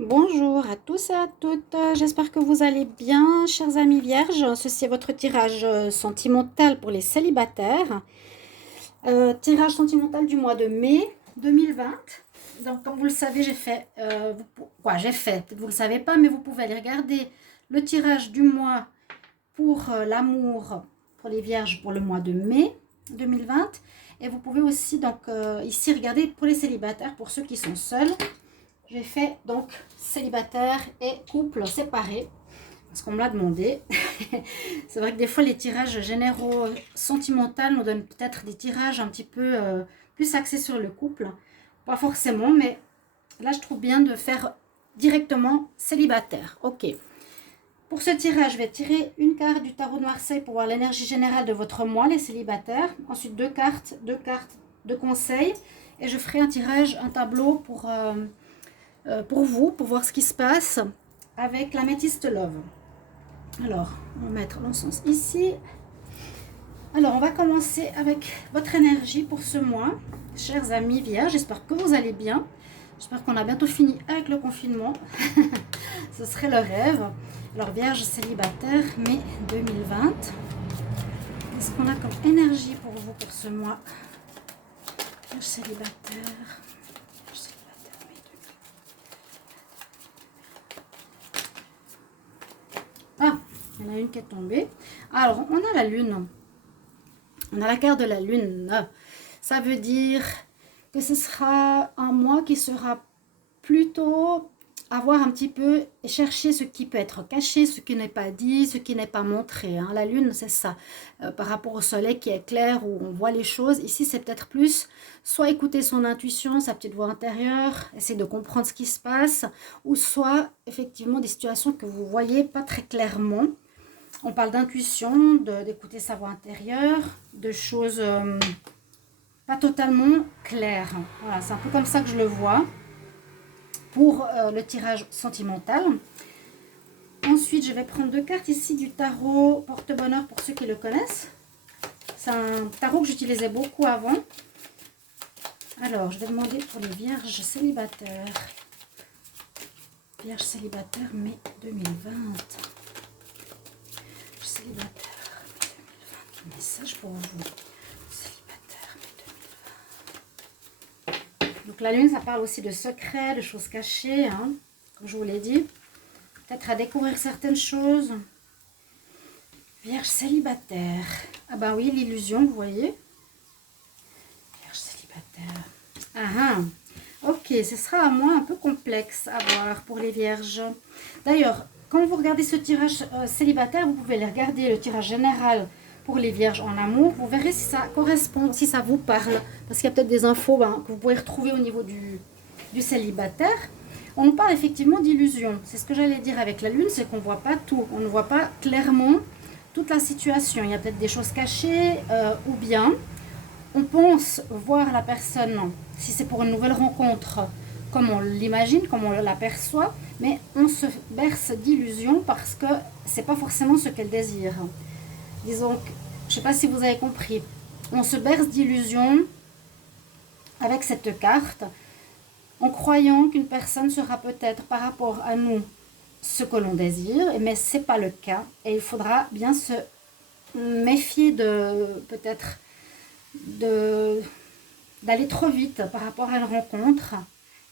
Bonjour à tous et à toutes, j'espère que vous allez bien, chers amis vierges. Ceci est votre tirage sentimental pour les célibataires. Tirage sentimental du mois de mai 2020. Donc, comme vous le savez, j'ai fait, peut-être vous ne le savez pas, mais vous pouvez aller regarder le tirage du mois pour l'amour pour les vierges pour le mois de mai 2020. Et vous pouvez aussi, donc, ici, regarder pour les célibataires, pour ceux qui sont seuls. J'ai fait donc célibataire et couple séparés parce qu'on me l'a demandé. C'est vrai que des fois les tirages généraux sentimentaux nous donnent peut-être des tirages un petit peu plus axés sur le couple. Pas forcément, mais là je trouve bien de faire directement célibataire. Ok. Pour ce tirage, je vais tirer une carte du tarot de Marseille pour voir l'énergie générale de votre mois, les célibataires. Ensuite deux cartes de conseils. Et je ferai un tirage, un tableau pour vous, pour voir ce qui se passe avec l'améthyste love. Alors, on va mettre l'encens ici. Alors, on va commencer avec votre énergie pour ce mois, chers amis vierges. J'espère que vous allez bien. J'espère qu'on a bientôt fini avec le confinement. Ce serait le rêve. Alors, vierge célibataire, mai 2020. Qu'est-ce qu'on a comme énergie pour vous pour ce mois? Vierge célibataire. Ah, il y en a une qui est tombée. Alors, on a la lune. On a la carte de la lune. Ça veut dire que ce sera un mois qui sera plutôt à voir un petit peu et chercher ce qui peut être caché, ce qui n'est pas dit, ce qui n'est pas montré. Hein. La lune, c'est ça. Par rapport au soleil qui est clair, où on voit les choses. Ici, c'est peut-être plus soit écouter son intuition, sa petite voix intérieure, essayer de comprendre ce qui se passe, ou soit effectivement des situations que vous voyez pas très clairement. On parle d'intuition, d'écouter sa voix intérieure, de choses pas totalement claires. Voilà, c'est un peu comme ça que je le vois pour le tirage sentimental. Ensuite, je vais prendre deux cartes ici du tarot porte-bonheur pour ceux qui le connaissent. C'est un tarot que j'utilisais beaucoup avant. Alors, je vais demander pour les vierges célibataires. Vierge célibataire, mai 2020. Célibataire, mai 2020. Message pour vous. Célibataire, mai 2020. Donc la lune, ça parle aussi de secrets, de choses cachées, hein, comme je vous l'ai dit. Peut-être à découvrir certaines choses. Vierge célibataire. Ah bah oui, l'illusion, vous voyez. Vierge célibataire. Ah ah. Ok, ce sera à moi un peu complexe à voir pour les vierges. D'ailleurs, quand vous regardez ce tirage célibataire, vous pouvez aller regarder le tirage général pour les vierges en amour. Vous verrez si ça correspond, si ça vous parle. Parce qu'il y a peut-être des infos que vous pouvez retrouver au niveau du célibataire. On parle effectivement d'illusion. C'est ce que j'allais dire avec la lune, c'est qu'on ne voit pas tout. On ne voit pas clairement toute la situation. Il y a peut-être des choses cachées ou bien on pense voir la personne, si c'est pour une nouvelle rencontre, comme on l'imagine, comme on l'aperçoit, mais on se berce d'illusions parce que c'est pas forcément ce qu'elle désire. Disons, je sais pas si vous avez compris, on se berce d'illusions avec cette carte, en croyant qu'une personne sera peut-être par rapport à nous ce que l'on désire, mais c'est pas le cas, et il faudra bien se méfier de peut-être d'aller trop vite par rapport à une rencontre,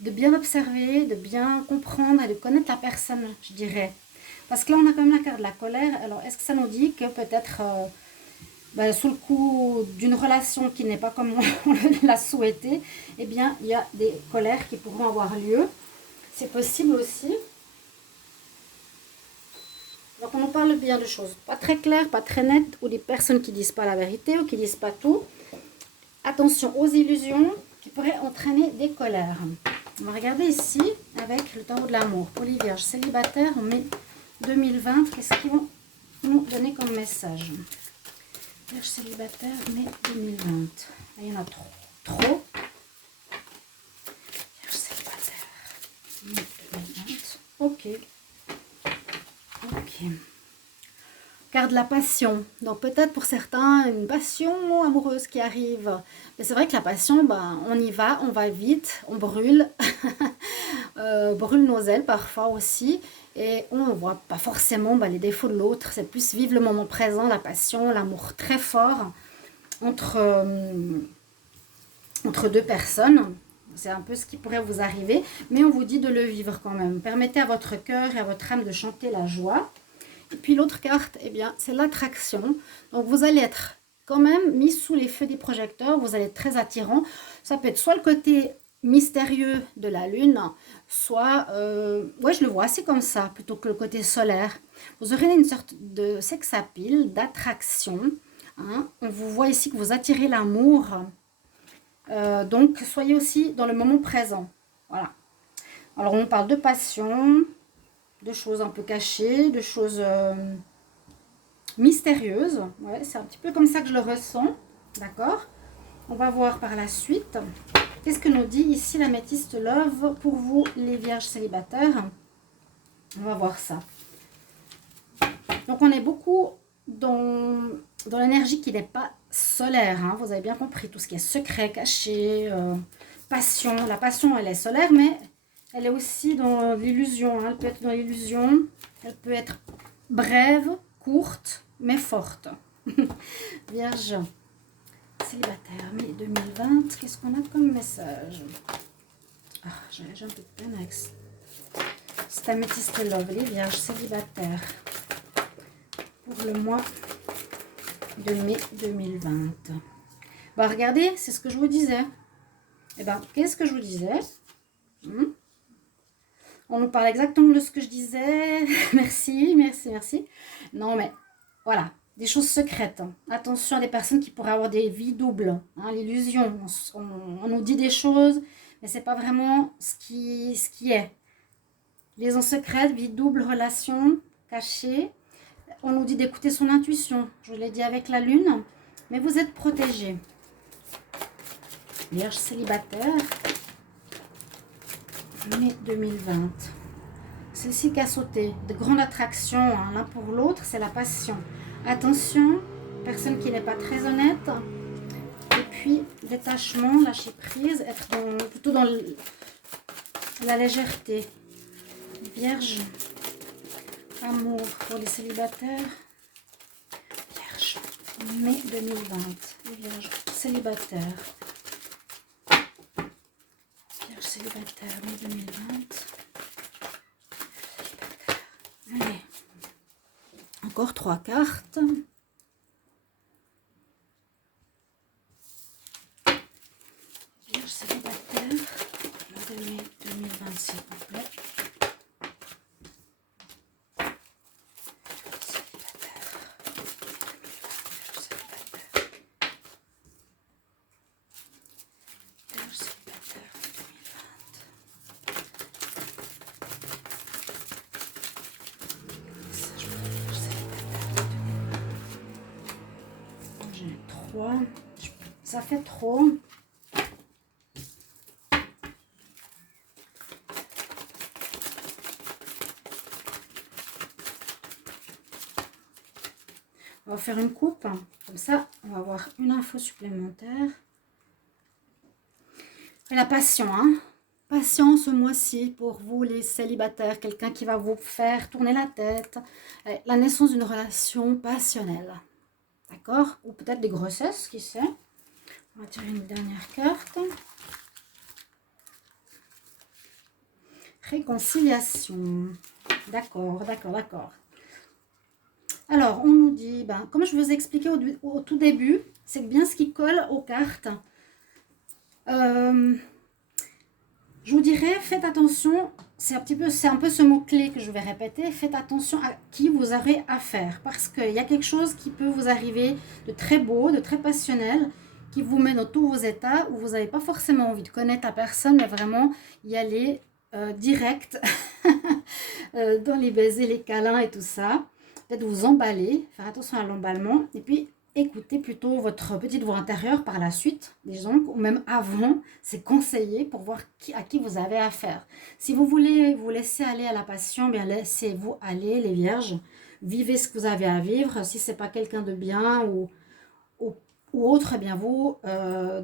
de bien observer, de bien comprendre et de connaître la personne, je dirais. Parce que là, on a quand même la carte de la colère. Alors, est-ce que ça nous dit que peut-être, sous le coup d'une relation qui n'est pas comme on l'a souhaité, eh bien, il y a des colères qui pourront avoir lieu. C'est possible aussi. Donc, on nous parle bien de choses pas très claires, pas très nettes, ou des personnes qui ne disent pas la vérité ou qui ne disent pas tout. Attention aux illusions qui pourraient entraîner des colères. On va regarder ici avec le tarot de l'amour. Pour les vierges célibataires en mai 2020, qu'est-ce qu'ils vont nous donner comme message? Vierge célibataire, mai 2020. Ah, il y en a trop. Trop. Vierge célibataire, mai 2020. Ok. Ok. Carte de la passion. Donc peut-être pour certains, une passion amoureuse qui arrive. Mais c'est vrai que la passion, on y va, on va vite, on brûle. brûle nos ailes parfois aussi. Et on ne voit pas forcément les défauts de l'autre. C'est plus vivre le moment présent, la passion, l'amour très fort entre, entre deux personnes. C'est un peu ce qui pourrait vous arriver. Mais on vous dit de le vivre quand même. Permettez à votre cœur et à votre âme de chanter la joie. Et puis l'autre carte, eh bien, c'est l'attraction. Donc vous allez être quand même mis sous les feux des projecteurs. Vous allez être très attirant. Ça peut être soit le côté mystérieux de la lune, soit, ouais, je le vois assez comme ça, plutôt que le côté solaire. Vous aurez une sorte de sex appeal, d'attraction. Hein. On vous voit ici que vous attirez l'amour. Donc, soyez aussi dans le moment présent. Voilà. Alors, on parle de passion, de choses un peu cachées, de choses mystérieuses. Ouais, c'est un petit peu comme ça que je le ressens. D'accord? On va voir par la suite. Qu'est-ce que nous dit ici l'améthyste Love pour vous, les vierges célibataires? On va voir ça. Donc, on est beaucoup dans l'énergie qui n'est pas solaire. Hein. Vous avez bien compris, tout ce qui est secret, caché, passion. La passion, elle est solaire, mais elle est aussi dans l'illusion. Hein. Elle peut être dans l'illusion, elle peut être brève, courte, mais forte. Vierge célibataire, mai 2020, qu'est-ce qu'on a comme message? Ah, j'ai un peu de peine avec cet améthyste Love, les vierges célibataires pour le mois de mai 2020. Regardez, c'est ce que je vous disais. Eh bien, qu'est-ce que je vous disais? On nous parle exactement de ce que je disais. Merci, merci, merci. Non, mais voilà, des choses secrètes. Hein. Attention à des personnes qui pourraient avoir des vies doubles. Hein, l'illusion, on nous dit des choses, mais c'est pas vraiment ce qui est. Liaison secrète, vie double, relation cachée. On nous dit d'écouter son intuition. Je vous l'ai dit avec la lune. Mais vous êtes protégés. Vierge célibataire. Mai 2020. Celle-ci qui a sauté. De grandes attractions hein, l'un pour l'autre, c'est la passion. Attention, personne qui n'est pas très honnête. Et puis, détachement, lâcher prise, être plutôt dans la légèreté. Vierge. Amour pour les célibataires. Vierge. Mai 2020. Vierge célibataire. Vierge célibataire. Mai 2020. Allez. Encore 3 cartes. Vierge célibataire. Mois de mai 2020, s'il vous plaît. Ça fait trop. On va faire une coupe. Comme ça, on va avoir une info supplémentaire. Et la passion, hein. Passion ce mois-ci pour vous les célibataires. Quelqu'un qui va vous faire tourner la tête. La naissance d'une relation passionnelle. D'accord? Ou peut-être des grossesses, qui sait? On va tirer une dernière carte. Réconciliation. D'accord, d'accord, d'accord. Alors, on nous dit, comme je vous ai expliqué au tout début, c'est bien ce qui colle aux cartes. Je vous dirais, faites attention, c'est un peu ce mot-clé que je vais répéter, faites attention à qui vous aurez affaire. Parce qu'il y a quelque chose qui peut vous arriver de très beau, de très passionnel, qui vous met dans tous vos états où vous n'avez pas forcément envie de connaître la personne, mais vraiment y aller direct dans les baisers, les câlins et tout ça. Peut-être vous emballer, faire attention à l'emballement et puis écoutez plutôt votre petite voix intérieure par la suite, disons, ou même avant, c'est conseillé pour voir à qui vous avez affaire. Si vous voulez vous laisser aller à la passion, bien laissez-vous aller les vierges, vivez ce que vous avez à vivre. Si c'est pas quelqu'un de bien ou autre, eh bien vous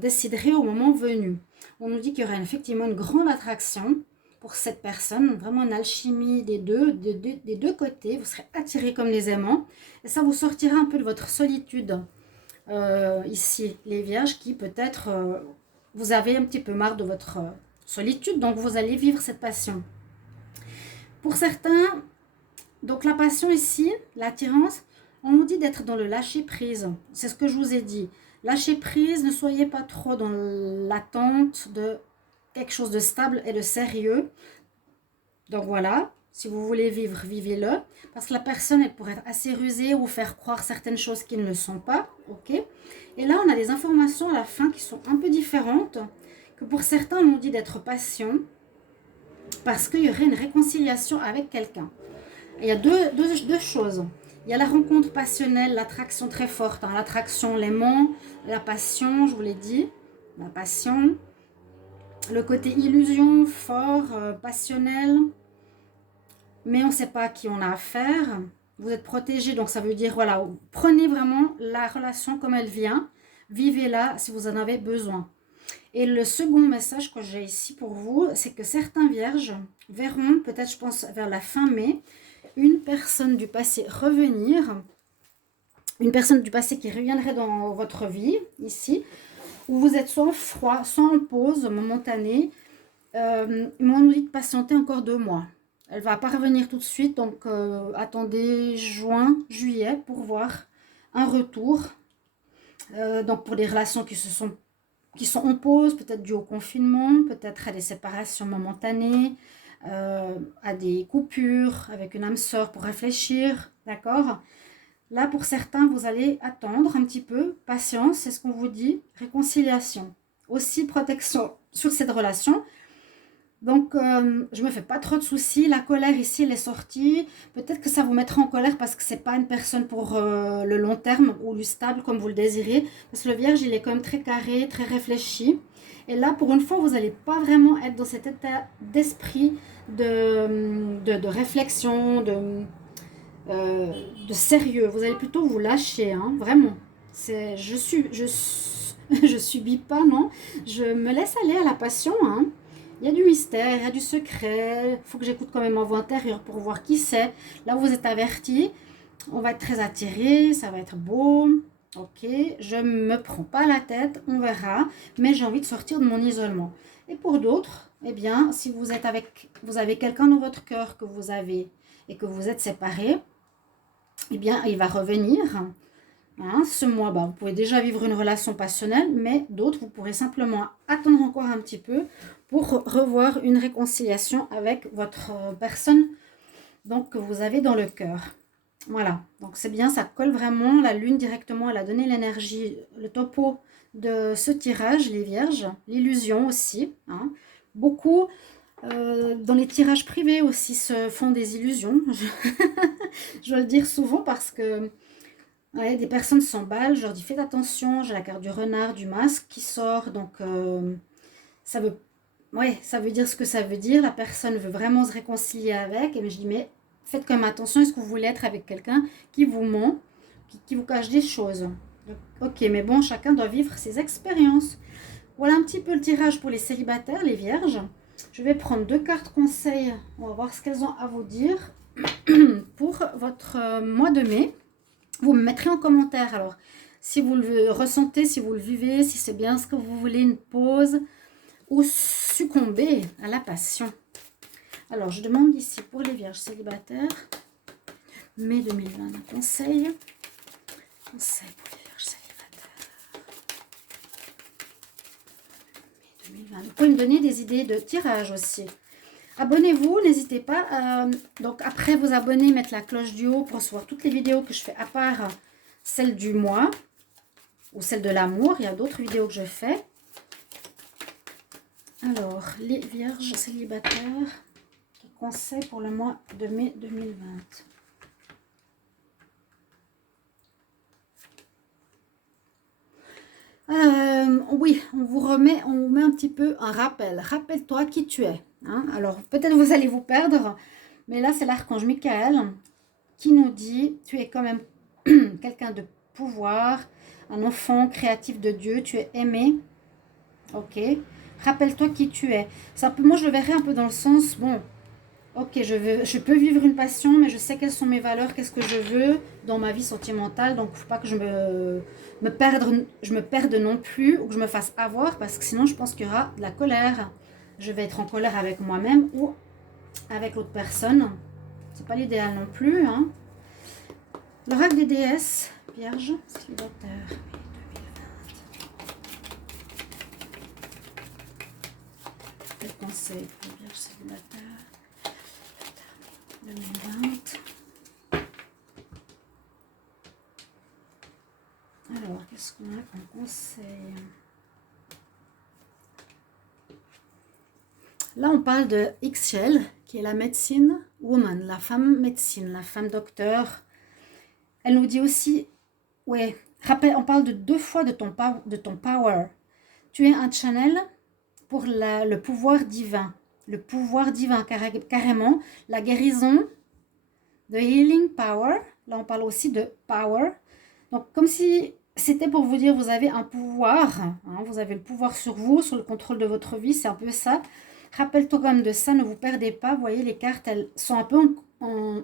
déciderez au moment venu. On nous dit qu'il y aura effectivement une grande attraction pour cette personne, vraiment une alchimie des deux côtés, vous serez attirés comme les aimants, et ça vous sortira un peu de votre solitude, ici, les vierges, qui peut-être, vous avez un petit peu marre de votre solitude, donc vous allez vivre cette passion. Pour certains, donc la passion ici, l'attirance, on nous dit d'être dans le lâcher-prise, c'est ce que je vous ai dit. Lâcher prise, ne soyez pas trop dans l'attente de quelque chose de stable et de sérieux. Donc voilà, si vous voulez vivre, vivez-le. Parce que la personne, elle pourrait être assez rusée ou faire croire certaines choses qui ne le sont pas. Ok. Et là, on a des informations à la fin qui sont un peu différentes. Que pour certains, on nous dit d'être patient. Parce qu'il y aurait une réconciliation avec quelqu'un. Il y a deux choses. Il y a la rencontre passionnelle, l'attraction très forte. Hein, l'attraction, l'aimant, la passion, je vous l'ai dit. La passion. Le côté illusion, fort, passionnel. Mais on ne sait pas à qui on a affaire. Vous êtes protégé, donc ça veut dire, voilà, prenez vraiment la relation comme elle vient. Vivez-la si vous en avez besoin. Et le second message que j'ai ici pour vous, c'est que certains vierges verront, peut-être je pense vers la fin mai, une personne du passé revenir, une personne du passé qui reviendrait dans votre vie, ici, où vous êtes soit en froid, soit en pause momentanée, mais on nous dit de patienter encore 2 mois. Elle ne va pas revenir tout de suite, donc attendez juin, juillet pour voir un retour. Donc pour des relations qui sont en pause, peut-être dû au confinement, peut-être à des séparations momentanées, à des coupures avec une âme sœur pour réfléchir, d'accord? Là, pour certains, vous allez attendre un petit peu, patience, c'est ce qu'on vous dit, réconciliation. Aussi, protection sur cette relation. Donc, je ne me fais pas trop de soucis. La colère ici, elle est sortie. Peut-être que ça vous mettra en colère parce que ce n'est pas une personne pour le long terme ou le stable comme vous le désirez. Parce que le vierge, il est quand même très carré, très réfléchi. Et là, pour une fois, vous n'allez pas vraiment être dans cet état d'esprit de réflexion, de sérieux. Vous allez plutôt vous lâcher, hein, vraiment. Je subis pas, non. Je me laisse aller à la passion, hein. Il y a du mystère, il y a du secret. Il faut que j'écoute quand même ma voix intérieure pour voir qui c'est. Là, vous êtes averti. On va être très attiré, ça va être beau. Ok, je me prends pas la tête, on verra. Mais j'ai envie de sortir de mon isolement. Et pour d'autres, eh bien, si vous avez quelqu'un dans votre cœur que vous avez et que vous êtes séparés, eh bien, il va revenir. Hein, ce mois, vous pouvez déjà vivre une relation passionnelle, mais d'autres, vous pourrez simplement attendre encore un petit peu pour revoir une réconciliation avec votre personne donc, que vous avez dans le cœur. Voilà, donc c'est bien, ça colle vraiment. La lune directement, elle a donné l'énergie, le topo de ce tirage, les vierges, l'illusion aussi. Hein. Beaucoup, dans les tirages privés aussi, se font des illusions. Je dois le dire souvent parce que ouais, des personnes s'emballent, je leur dis faites attention, j'ai la carte du renard, du masque qui sort, donc ça veut, ouais, ça veut dire ce que ça veut dire, la personne veut vraiment se réconcilier avec, et je dis mais faites quand même attention, est-ce que vous voulez être avec quelqu'un qui vous ment, qui vous cache des choses? Donc, ok, mais bon, chacun doit vivre ses expériences. Voilà un petit peu le tirage pour les célibataires, les vierges. Je vais prendre 2 cartes conseils, on va voir ce qu'elles ont à vous dire pour votre mois de mai. Vous me mettrez en commentaire alors si vous le ressentez, si vous le vivez, si c'est bien ce que vous voulez, une pause ou succomber à la passion. Alors je demande ici pour les vierges célibataires, mai 2020, un conseil pour les vierges célibataires. Mai 2020. Vous pouvez me donner des idées de tirage aussi. Abonnez-vous, n'hésitez pas. Donc après vous abonner, mettre la cloche du haut pour recevoir toutes les vidéos que je fais à part celle du mois ou celle de l'amour. Il y a d'autres vidéos que je fais. Alors, les vierges célibataires, quels conseils pour le mois de mai 2020? Oui, on vous met un petit peu un rappel. Rappelle-toi qui tu es. Hein. Alors, peut-être vous allez vous perdre, mais là, c'est l'archange Michael qui nous dit, tu es quand même quelqu'un de pouvoir, un enfant créatif de Dieu, tu es aimé. Ok. Rappelle-toi qui tu es. Ça peut, moi, je le verrais un peu dans le sens, bon, ok, je peux vivre une passion, mais je sais quelles sont mes valeurs, qu'est-ce que je veux dans ma vie sentimentale. Donc, il ne faut pas que je me perde non plus ou que je me fasse avoir, parce que sinon, je pense qu'il y aura de la colère. Je vais être en colère avec moi-même ou avec l'autre personne. C'est pas l'idéal non plus. Hein. L'oracle des déesses, Vierge, célibataire, mai 2020. Quel conseil pour les Vierges célibataires 2020. Alors, qu'est-ce qu'on a comme conseil? Là, on parle de XL, qui est la médecine woman, la femme médecine, la femme docteur. Elle nous dit aussi, ouais, rappelle, on parle de 2 fois de ton power. Tu es un channel pour le pouvoir divin. Le pouvoir divin, carrément. La guérison, the healing power. Là, on parle aussi de power. Donc, comme si c'était pour vous dire, vous avez un pouvoir. Hein, vous avez le pouvoir sur vous, sur le contrôle de votre vie. C'est un peu ça. Rappelle-toi quand même de ça, ne vous perdez pas. Vous voyez, les cartes, elles sont un peu en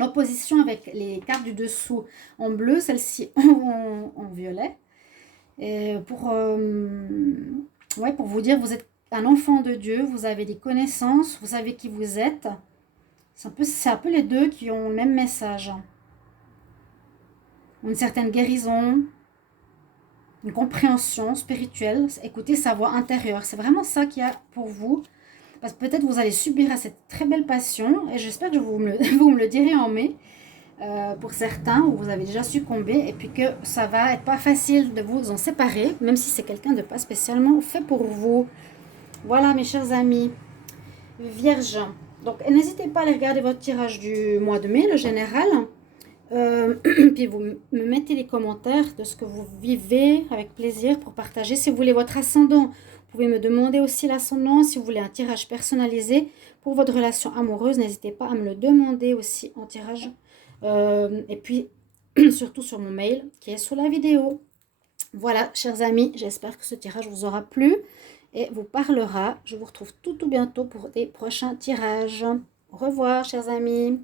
opposition avec les cartes du dessous en bleu, celle-ci en violet. Et pour vous dire, vous êtes un enfant de Dieu, vous avez des connaissances, vous savez qui vous êtes. C'est un peu les deux qui ont le même message. Une certaine guérison, une compréhension spirituelle, écoutez sa voix intérieure. C'est vraiment ça qu'il y a pour vous. Parce que peut-être vous allez subir à cette très belle passion. Et j'espère que vous me le direz en mai. Pour certains, où vous avez déjà succombé. Et puis que ça va être pas facile de vous en séparer. Même si c'est quelqu'un de pas spécialement fait pour vous. Voilà mes chers amis. Vierge. Donc n'hésitez pas à aller regarder votre tirage du mois de mai, le général. Puis vous me mettez les commentaires de ce que vous vivez avec plaisir pour partager. Si vous voulez votre ascendant, vous pouvez me demander aussi l'ascendant. Si vous voulez un tirage personnalisé pour votre relation amoureuse, n'hésitez pas à me le demander aussi en tirage. Et puis surtout sur mon mail qui est sous la vidéo. Voilà, chers amis, j'espère que ce tirage vous aura plu et vous parlera. Je vous retrouve tout bientôt pour des prochains tirages. Au revoir, chers amis.